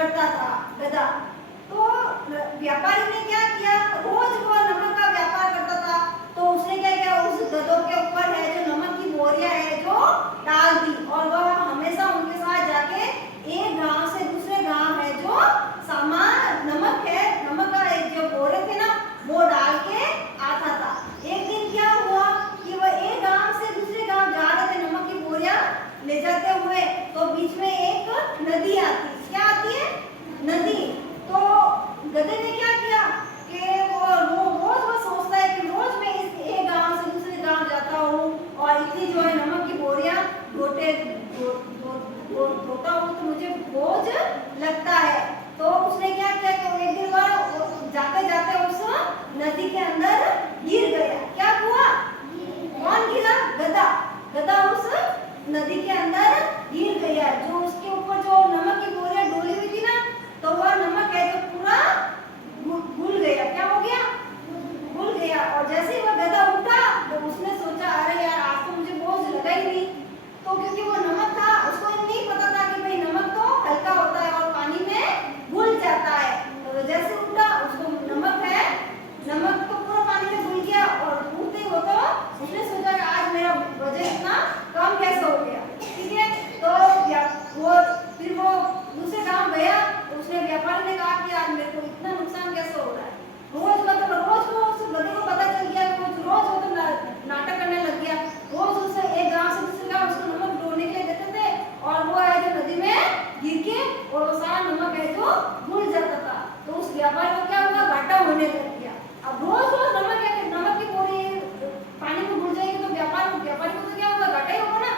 करता था गधा। तो व्यापारी ने क्या किया, रोज वो नमक का व्यापार करता था, तो उसने क्या किया, उस गधों के ऊपर है जो नमक की बोरियां है जो डाल दी, और वह हमेशा उनके साथ जाके एक गांव से दूसरे गांव है जो सामान नमक है, नमक का एक जो बोरे थे ना वो डाल के आता था। एक दिन क्या हुआ कि वह एक गांव से दूसरे गांव जा रहे थे नमक की बोरियां ले जाते हुए, तो बीच में एक नदी आती, क्या आती है, नदी। तो गधे ने क्या किया कि वो रोज वो सोचता है कि रोज मैं इस एक गांव से दूसरे गांव जाता हूँ और इतनी जो है नमक की बोरियां ढोता हूँ तो मुझे बोझ लगता है। तो उसने क्या किया कि एक दिन वह जाते जाते उस नदी के अंदर गिर गया। क्या हुआ, कौन गिरा, गधा। गधा उस नदी के अंदर गिर गया। जो उसके ऊपर जो नमक की बोरियां डोली हुई थी ना, तो वह नमक है जो पूरा घुल गया। क्या हो गया, घुल गया। और जैसे ही वह गधा उठा तो उसने सोचा अरे यार आज तो मुझे बोझ लगा ही नहीं। तो क्योंकि वो नमक था, उसको नहीं पता था कि भाई नमक तो हल्का होता है और पानी में घुल जाता है। तो जैसे उठा उसको नमक है, नमक तो पूरा पानी में घुल गया, और उठते ही वो तो उसने सोचा कि आज मेरा वजन इतना कम कैसे हो गया। ठीक है, तो वो फिर वो दूसरे गांव गया, तो उसने व्यापारी ने कहा कि आज मेरे को इतना नुकसान कैसे हो रहा है। रोज वो उस गधे को पता चल गया, रोज वो तो नाटक करने लग गया। रोज उससे एक गांव से दूसरे गांव उसको नमक ढोने के लिए देते थे, और वो है जो नदी में गिर के और वो सारा नमक है जो घुल जाता था। तो उस व्यापारी को क्या हुआ, घाटा होने लग गया। अब रोज रोज नमक की बोरी पानी में घुल जाएगी तो व्यापारी को तो क्या होगा, घाटा ही होगा ना।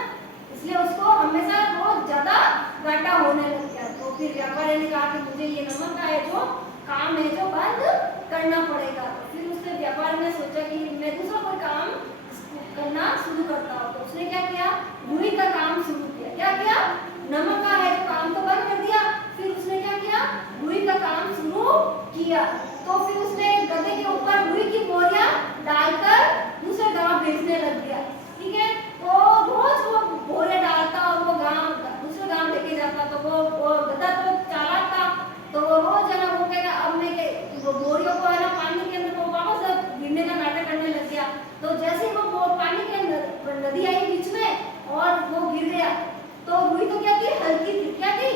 इसलिए उसको हमेशा बहुत ज्यादा घाटा होने लग गया। तो फिर व्यापारी ने कहा कि मुझे ये नमक का है जो काम है जो बंद करना पड़ेगा। तो फिर उसने व्यापारी ने सोचा कि मैं दूसरा कोई काम करना शुरू करता हूँ। तो उसने क्या किया, रुई का काम शुरू किया। क्या किया, नमक का है जो काम तो बंद कर दिया, फिर उसने क्या किया, रुई का काम शुरू किया। तो फिर उसने गधे के ऊपर रुई की बोरियां डालकर दूसरे गांव भेजने लग गया। ठीक है, तो रोज वो बोरे डालता और वो दूसरे गांव लेके जाता। तो वो गधा तो चालाक था, तो वो रोज है ना वो कहेगा अब मैं वो बोरियों को है ना पानी के अंदर वो वापस गिरने का नाटक करने लग गया। तो जैसे ही वो पानी के अंदर नदी आई बीच में और वो गिर गया, तो रुई तो क्या थी, हल्की थी। क्या थी,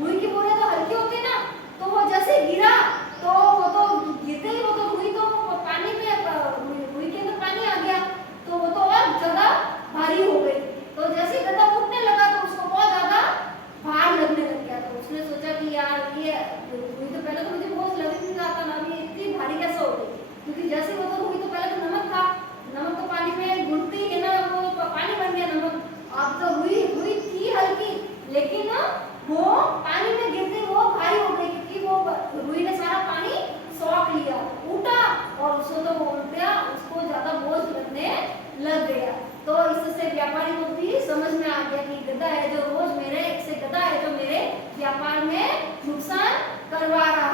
रुई की बोरियां तो हल्की होती ना। तो वो जैसे गिरा तो वो तो गिरते ही वो तो रुई तो पानी में रुई के अंदर पानी आ गया, तो वो तो और ज्यादा भारी हो गई। तो जैसे ही गधा उठने लगा तो उसको बहुत ज्यादा भार लगने लग गया। तो उसने सोचा कि यार ये रुई तो पहले तो मुझे बहुत लग नहीं रहा था ना, अभी इतनी भारी कैसे हो गई, क्योंकि जैसे वो तो रुई तो पहले तो नमक था, नमक तो पानी में घुलती है ना, वो पानी बन गया नमक। अब तो रुई थी हल्की, लेकिन वो पानी में गिरते वो भारी हो गई, क्योंकि वो रुई ने सारा पानी सोख लिया। उठा और उसको तो वो उल्टा उसको ज्यादा बोझ लगने लग गया। तो इससे व्यापारी को भी समझ में आ गया कि गधा है जो रोज मेरे व्यापार में नुकसान करवा रहा